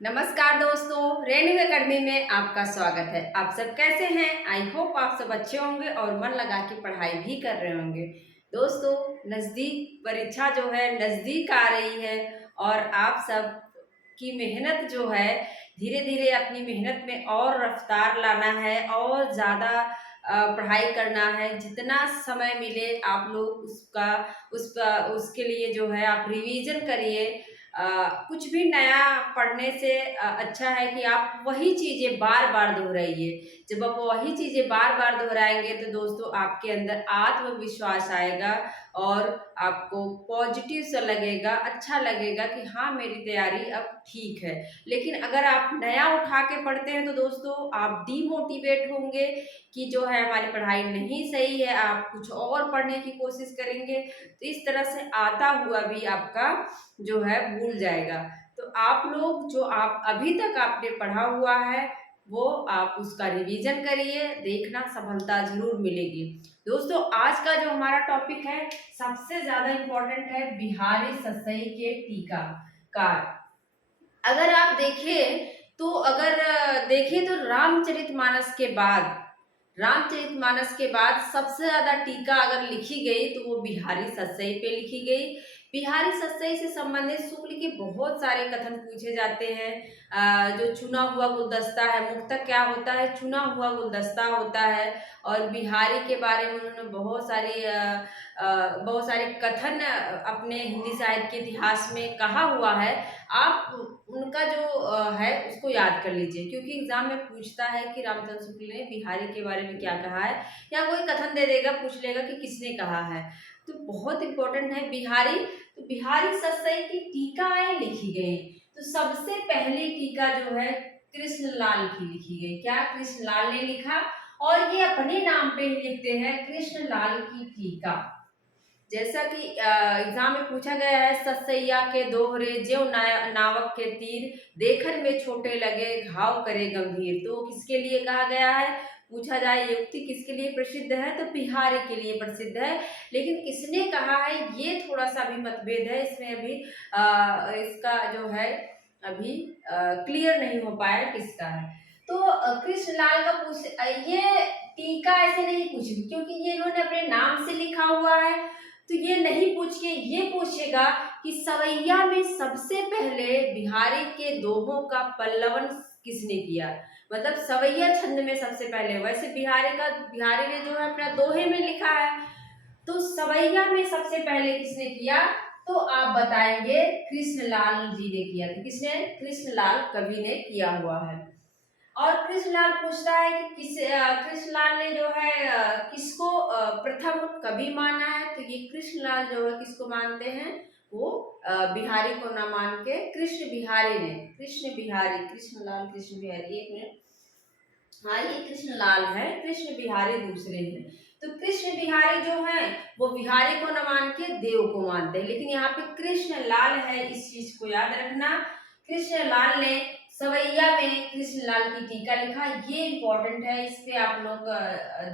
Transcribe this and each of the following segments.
नमस्कार दोस्तों, रेणु एकेडमी में आपका स्वागत है। आप सब कैसे हैं? आई होप आप सब अच्छे होंगे और मन लगा के पढ़ाई भी कर रहे होंगे। दोस्तों, नज़दीक परीक्षा जो है नज़दीक आ रही है और आप सब की मेहनत जो है धीरे धीरे अपनी मेहनत में और रफ्तार लाना है और ज़्यादा पढ़ाई करना है। जितना समय मिले आप लोग उसके लिए जो है आप रिवीजन करिए। कुछ भी नया पढ़ने से अच्छा है कि आप वही चीज़ें बार बार दोहराइए। जब आप वही चीज़ें बार बार दोहराएंगे तो दोस्तों आपके अंदर आत्मविश्वास आएगा और आपको पॉजिटिव सा लगेगा, अच्छा लगेगा कि हाँ, मेरी तैयारी अब ठीक है। लेकिन अगर आप नया उठा के पढ़ते हैं तो दोस्तों आप डीमोटिवेट होंगे कि जो है हमारी पढ़ाई नहीं सही है, आप कुछ और पढ़ने की कोशिश करेंगे तो इस तरह से आता हुआ भी आपका जो है भूल जाएगा। तो आप लोग जो आप अभी तक आपने पढ़ा हुआ है वो आप उसका रिवीजन करिए, देखना सफलता जरूर मिलेगी। दोस्तों, आज का जो हमारा टॉपिक है सबसे ज्यादा इम्पोर्टेंट है बिहारी ससई के टीका कार। अगर आप देखें तो रामचरितमानस के बाद सबसे ज्यादा टीका अगर लिखी गई तो वो बिहारी सतसई पे लिखी गई। बिहारी सतसई से संबंधित शुक्ल के बहुत सारे कथन पूछे जाते हैं। जो चुना हुआ गुलदस्ता है, मुक्तक क्या होता है? चुना हुआ गुलदस्ता होता है। और बिहारी के बारे में उन्होंने बहुत सारे कथन अपने हिंदी साहित्य के इतिहास में कहा हुआ है। आप उनका जो है उसको याद कर लीजिए, क्योंकि एग्जाम में पूछता है कि रामचंद्र शुक्ल ने बिहारी के बारे में क्या कहा है, या कोई कथन दे देगा, पूछ लेगा कि किसने कहा है। तो बहुत इंपॉर्टेंट है बिहारी। तो बिहारी सतसई की टीकाएं लिखी गई। तो सबसे पहली टीका जो है कृष्णलाल की लिखी गई। क्या कृष्णलाल ने लिखा? और ये अपने नाम पे ही लिखते हैं, कृष्णलाल की टीका। जैसा कि एग्जाम में पूछा गया है, सतसैया के दोहरे ज्यों नावक के तीर, देखन में छोटे लगे घाव करे गंभीर। तो किसके लिए कहा गया है? पूछा जाए ये उक्ति किसके लिए प्रसिद्ध है तो बिहारी के लिए प्रसिद्ध है। लेकिन किसने कहा है ये थोड़ा सा भी मतभेद है। इसमें अभी इसका जो है अभी क्लियर नहीं हो पाया किसका है। तो कृष्णलाल का ये टीका ऐसे नहीं पूछेगी, क्योंकि ये इन्होंने अपने नाम से लिखा हुआ है। तो ये नहीं पूछ के ये पूछेगा कि सवैया में सबसे पहले बिहारी के दोहों का पल्लवन किसने किया। मतलब सवैया छंद में सबसे पहले, वैसे बिहारी ने जो है अपना दोहे में लिखा है, तो सवैया में सबसे पहले किसने किया? तो आप बताएंगे कृष्णलाल जी ने किया था। किसने? कृष्णलाल कवि ने किया हुआ है। और कृष्णलाल पूछता है कि कृष्णलाल ने जो है किसको प्रथम कवि माना है। तो ये कृष्णलाल जो है किसको मानते हैं? वो बिहारी को ना मान के कृष्ण बिहारी एक मिनट। हाँ, ये कृष्णलाल है, कृष्ण बिहारी दूसरे हैं। तो कृष्ण बिहारी जो है वो बिहारी को न मान के देव को मानते हैं, लेकिन यहाँ पे कृष्णलाल है, इस चीज को याद रखना। कृष्णलाल ने सवैया में कृष्णलाल की टीका लिखा, ये इंपॉर्टेंट है, इस पे आप लोग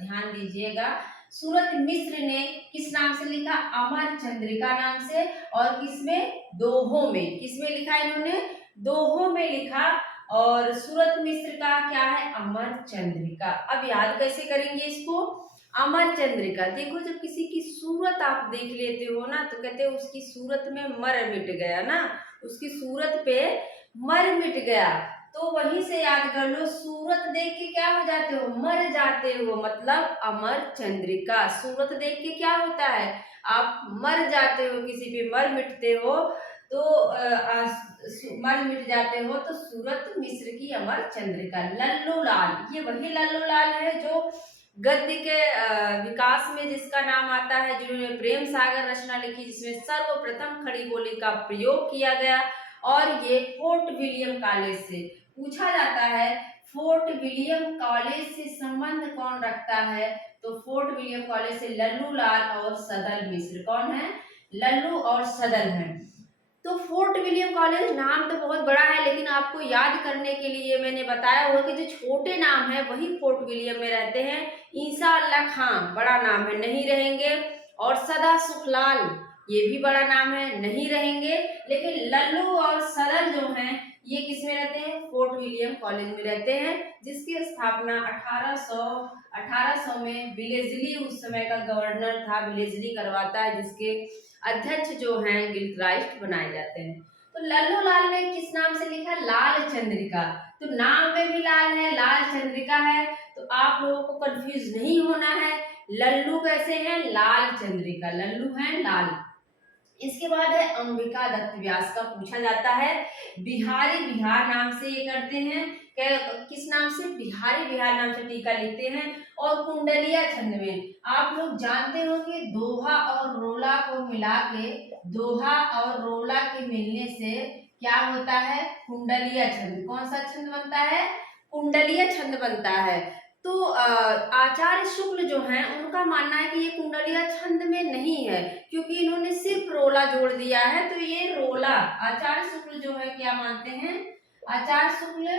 ध्यान दीजिएगा। सूरत मिश्र ने किस नाम से लिखा? अमर चंद्रिका नाम से। और किसमें? दोहों में। किसमें लिखा इन्होंने? दोहों में लिखा। और सूरत मिश्र का क्या है? अमर चंद्रिका। अब याद कैसे करेंगे इसको? अमर चंद्रिका, देखो जब किसी की सूरत आप देख लेते हो ना तो कहते हो उसकी सूरत में मर मिट गया ना, उसकी सूरत पे मर मिट गया। तो वहीं से याद कर लो, सूरत देख के क्या हो जाते हो? मर जाते हो, मतलब अमर चंद्रिका। सूरत देख के क्या होता है? आप मर जाते हो, किसी पे मर मिटते हो, तो मर मिट जाते हो। तो सूरत मिश्र की अमर चंद्रिका। लल्लू लाल, ये वही लल्लू लाल है जो गद्य के विकास में जिसका नाम आता है, जिन्होंने प्रेम सागर रचना लिखी, जिसमें सर्वप्रथम खड़ी बोली का प्रयोग किया गया। और ये फोर्ट विलियम कॉलेज से पूछा जाता है, फोर्ट विलियम कॉलेज से संबंध कौन रखता है? तो फोर्ट विलियम कॉलेज से लल्लू लाल और सदल मिश्र। कौन है? लल्लू और सदल हैं। तो फोर्ट विलियम कॉलेज नाम तो बहुत बड़ा है, लेकिन आपको याद करने के लिए मैंने बताया हुआ कि जो छोटे नाम है वही फोर्ट विलियम में रहते हैं। ईसा अल्लाह खां बड़ा नाम है, नहीं रहेंगे। और सदा सुखलाल, ये भी बड़ा नाम है, नहीं रहेंगे। लेकिन लल्लू और सदल जो हैं ये किस में रहते विलियम कॉलेज में रहते हैं, जिसकी स्थापना 1800 में विलेजली, उस समय का गवर्नर था, विलेजली करवाता है, जिसके अध्यक्ष जो हैं गिलक्राइस्ट बनाए जाते हैं। तो लल्लू लाल ने किस नाम से लिखा? लाल चंद्रिका। तो नाम में भी लाल है, लाल चंद्रिका है, तो आप लोगों को कंफ्यूज नहीं होना है। लल्लू कैसे हैं? लाल चंद्रिका, लल्लू हैं लाल। इसके बाद है अंबिका दत्त व्यास का पूछा जाता है। बिहारी बिहार नाम से ये करते हैं, किस नाम से? बिहारी बिहार नाम से टीका लिखते हैं। और कुंडलिया छंद में आप लोग जानते हो कि दोहा और रोला को मिला के, दोहा और रोला के मिलने से क्या होता है? कुंडलिया छंद। कौन सा छंद बनता है? कुंडलिया छंद बनता है। तो आचार्य शुक्ल जो हैं उनका मानना है कि ये कुंडलिया छंद में नहीं है, क्योंकि इन्होंने सिर्फ रोला जोड़ दिया है। तो ये रोला, आचार्य शुक्ल जो है क्या मानते हैं? आचार्य शुक्ल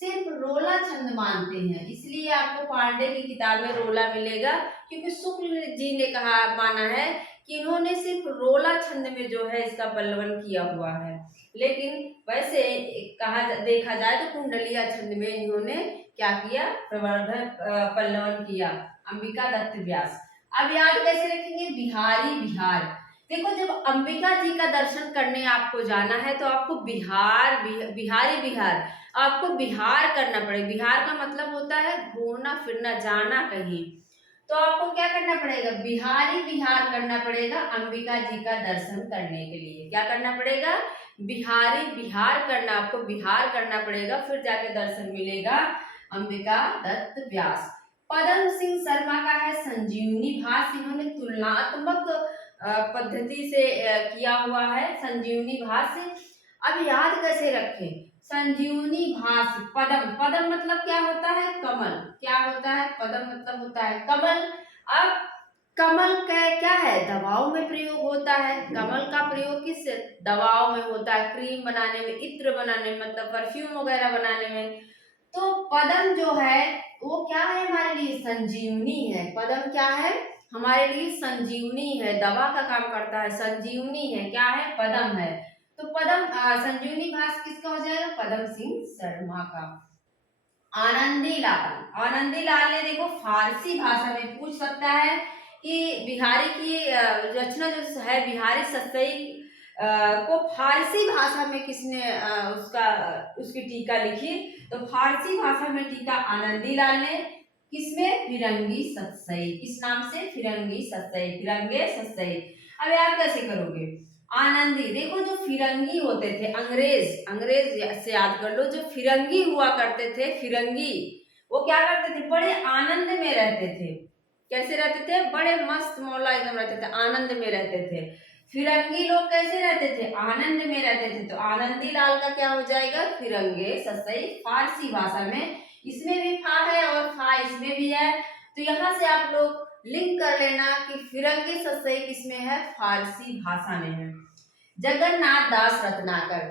सिर्फ रोला छंद मानते हैं, इसलिए आपको पांडे की किताब में रोला मिलेगा, क्योंकि शुक्ल जी ने कहा, माना है कि इन्होंने सिर्फ रोला छंद में जो है इसका पल्लवन किया हुआ है। लेकिन वैसे देखा जाए तो कुंडलिया छंद में इन्होंने क्या किया? प्रवर्धन पल्लवन किया, अंबिका दत्त व्यास। अब याद कैसे रखेंगे? बिहारी बिहार। देखो, जब अंबिका जी का दर्शन करने आपको जाना है तो आपको बिहारी बिहार, आपको बिहार करना पड़ेगा। बिहार का मतलब होता है घूमना फिरना, जाना कहीं। तो आपको क्या करना पड़ेगा? बिहारी बिहार करना पड़ेगा अंबिका जी का दर्शन करने के लिए। क्या करना पड़ेगा? बिहारी बिहार करना, आपको बिहार करना पड़ेगा, फिर जाके दर्शन मिलेगा अंबिका दत्त व्यास। पदम सिंह शर्मा का है संजीवनी भाष्य, इन्होंने तुलनात्मक पद्धति से किया हुआ है संजीवनी भाष्य। अब याद कैसे रखें? संजीवनी भाष्य, पदम, पदम मतलब क्या होता है? कमल। क्या होता है? पदम मतलब होता है कमल। अब कमल का क्या है? दवाओं में प्रयोग होता है। कमल का प्रयोग किस दवाओं में होता है? क्रीम बनाने में, इत्र बनाने में, मतलब परफ्यूम वगैरह बनाने में। तो पदम जो है वो क्या है? हमारे लिए संजीवनी है। पदम क्या है? हमारे लिए संजीवनी है, दवा का काम करता है, संजीवनी है। क्या है? पदम है। तो पदम संजीवनी भाष्य किसका हो जाएगा? पदम सिंह शर्मा का। आनंदी लाल, आनंदी लाल ने देखो फारसी भाषा में पूछ सकता है कि बिहारी की रचना जो है बिहारी सतई को फारसी भाषा में किसने उसकी टीका लिखी? तो फारसी भाषा में टीका आनंदी लाल ने। किसमें? फिरंगी सतसई। किस नाम से? फिरंगी सतसई, फिरंगे सतसई। अब याद कैसे करोगे? आनंदी, देखो जो फिरंगी होते थे, अंग्रेज से याद कर लो, जो फिरंगी हुआ करते थे, फिरंगी वो क्या करते थे? बड़े आनंद में रहते थे। कैसे रहते थे? बड़े मस्त मौला एकदम रहते थे, आनंद में रहते थे। फिरंगी लोग कैसे रहते थे? आनंद में रहते थे। तो आनंदी लाल का क्या हो जाएगा? फिरंगे सतसई, फारसी भाषा में। इसमें भी फा है और फा इसमें भी है, तो यहाँ से आप लोग लिंक कर लेना कि फिरंगी सतसई किसमें है? फारसी भाषा में है। जगन्नाथ दास रत्नाकर,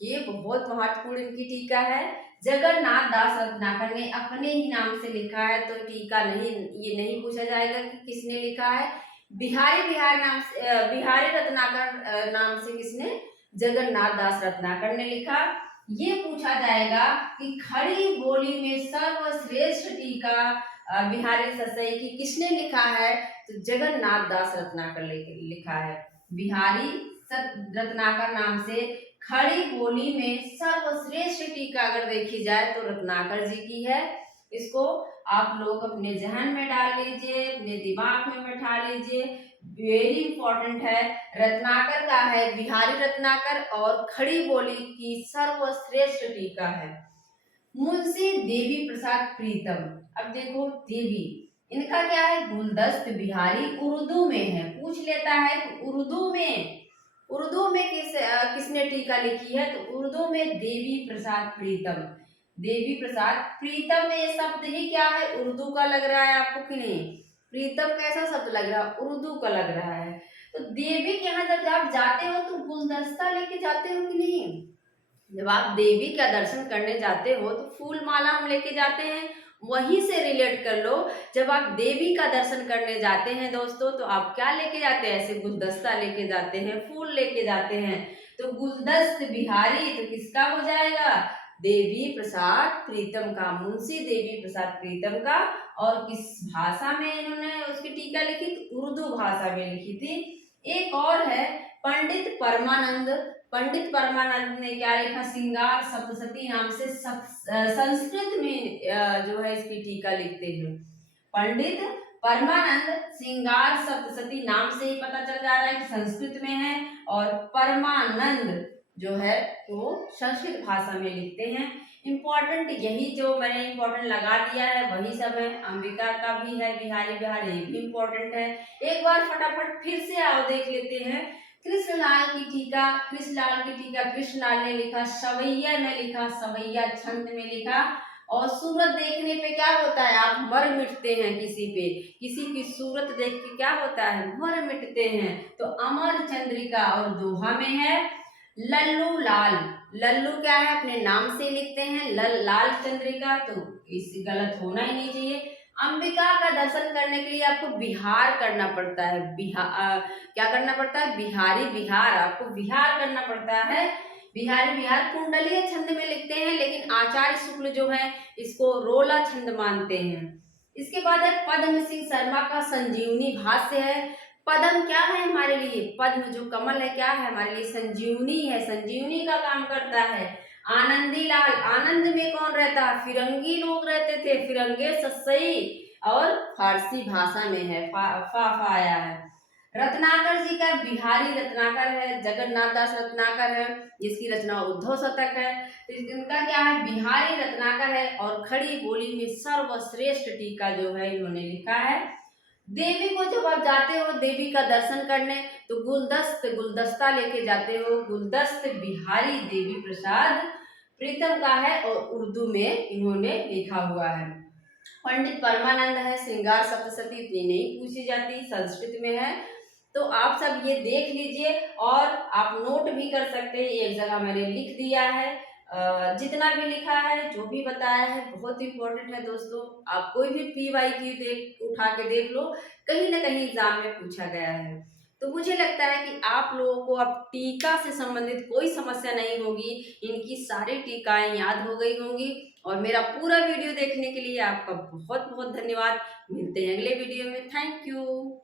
ये बहुत महत्वपूर्ण इनकी टीका है। जगन्नाथ दास रत्नाकर ने अपने ही नाम से लिखा है, तो टीका नहीं, ये नहीं पूछा जाएगा कि किसने लिखा है। बिहारी बिहार नाम से, बिहारी रत्नाकर नाम से किसने? जगन्नाथ दास रत्नाकर ने लिखा। ये पूछा जाएगा कि खड़ी बोली में सर्वश्रेष्ठ टीका बिहारी सतसई की किसने लिखा है? तो जगन्नाथ दास रत्नाकर लिखा है। बिहारी रत्नाकर नाम से खड़ी बोली में सर्वश्रेष्ठ टीका अगर देखी जाए तो रत्नाकर जी की है। इसको आप लोग अपने जहन में डाल लीजिए, अपने दिमाग में बैठा लीजिए, वेरी इंपॉर्टेंट है। रत्नाकर का है बिहारी रत्नाकर, और खड़ी बोली की सर्वश्रेष्ठ टीका है मुंशी देवी प्रसाद प्रीतम। अब देखो देवी, इनका क्या है? गुलदस्त बिहारी, उर्दू में है, पूछ लेता है उर्दू में किसने टीका लिखी है? तो उर्दू में देवी प्रसाद प्रीतम। देवी प्रसाद प्रीतम में ये शब्द ही क्या है? उर्दू का लग रहा है आपको कि नहीं? प्रीतम कैसा शब्द लग रहा है? उर्दू का लग रहा है। तो देवी के यहाँ जब आप जाते हो तो गुलदस्ता लेके जाते हो कि नहीं? जब आप देवी का दर्शन करने जाते हो तो फूल माला हम लेके जाते हैं, वहीं से रिलेट कर लो। जब आप देवी का दर्शन करने जाते हैं दोस्तों, तो आप क्या लेके जाते हैं? ऐसे गुलदस्ता लेके जाते हैं, फूल लेके जाते हैं। तो गुलदस्त बिहारी तो किसका हो जाएगा? देवी प्रसाद प्रीतम का, मुंशी देवी प्रसाद प्रीतम का। और किस भाषा में इन्होंने उसकी टीका लिखी? उर्दू भाषा में लिखी थी। एक और है पंडित परमानंद। पंडित परमानंद ने क्या लिखा? श्रृंगार सप्तशती नाम से संस्कृत में जो है इसकी टीका लिखते हैं। पंडित परमानंद श्रृंगार सप्तशती नाम से ही पता चल जा रहा है कि संस्कृत में है, और परमानंद जो है वो संस्कृत भाषा में लिखते हैं। इम्पोर्टेंट यही जो मैंने इम्पोर्टेंट लगा दिया है वही सब है। अंबिका का भी है, बिहारी बिहार, ये भी इम्पोर्टेंट है। एक बार फटाफट फिर से आओ देख लेते हैं। कृष्णलाल की टीका, कृष्णलाल की टीका कृष्णलाल ने लिखा, सवैया में लिखा, सवैया छंद में लिखा। और सूरत देखने पे क्या होता है? आप मर मिटते हैं किसी पे, किसी की सूरत देख के क्या होता है? मर मिटते हैं। तो अमर चंद्रिका और दोहा में है लल्लू लाल। लल्लू क्या है? अपने नाम से लिखते हैं, लाल चंद्रिका, तो इस गलत होना ही नहीं चाहिए। अंबिका का दर्शन करने के लिए आपको बिहार करना पड़ता है। क्या करना पड़ता है? बिहारी बिहार, आपको बिहार करना पड़ता है। बिहारी बिहार कुंडलीय छंद में लिखते हैं, लेकिन आचार्य शुक्ल जो है इसको रोला छंद मानते हैं। इसके बाद है पद्म सिंह शर्मा का संजीवनी भाष्य है। पद्म क्या है हमारे लिए? पद्म जो कमल है क्या है हमारे लिए? संजीवनी है, संजीवनी का काम करता है। आनंदी लाल, आनंद में कौन रहता? फिरंगी लोग रहते थे, फिरंगे सस्सई, और फारसी भाषा में है, फा आया है। रत्नाकर जी का बिहारी रत्नाकर है, जगन्नाथ दास रत्नाकर है जिसकी रचना उद्धव शतक है। तो इनका क्या है? बिहारी रत्नाकर है। और खड़ी बोली में सर्वश्रेष्ठ टीका जो है इन्होंने लिखा है। देवी को जब आप जाते हो देवी का दर्शन करने, तो गुलदस्ता लेके जाते हो। गुलदस्त बिहारी देवी प्रसाद प्रीतम का है और उर्दू में इन्होंने लिखा हुआ है। पंडित परमानंद है, श्रृंगार सप्तशती इतनी नहीं पूछी जाती, संस्कृत में है। तो आप सब ये देख लीजिए और आप नोट भी कर सकते हैं, एक जगह मैंने लिख दिया है। जितना भी लिखा है, जो भी बताया है, बहुत इंपॉर्टेंट है दोस्तों। आप कोई भी PYQ उठा के देख लो, कहीं ना कहीं एग्जाम में पूछा गया है। तो मुझे लगता है कि आप लोगों को अब टीका से संबंधित कोई समस्या नहीं होगी, इनकी सारी टीकाएं याद हो गई होंगी। और मेरा पूरा वीडियो देखने के लिए आपका बहुत बहुत धन्यवाद। मिलते हैं अगले वीडियो में। Thank you.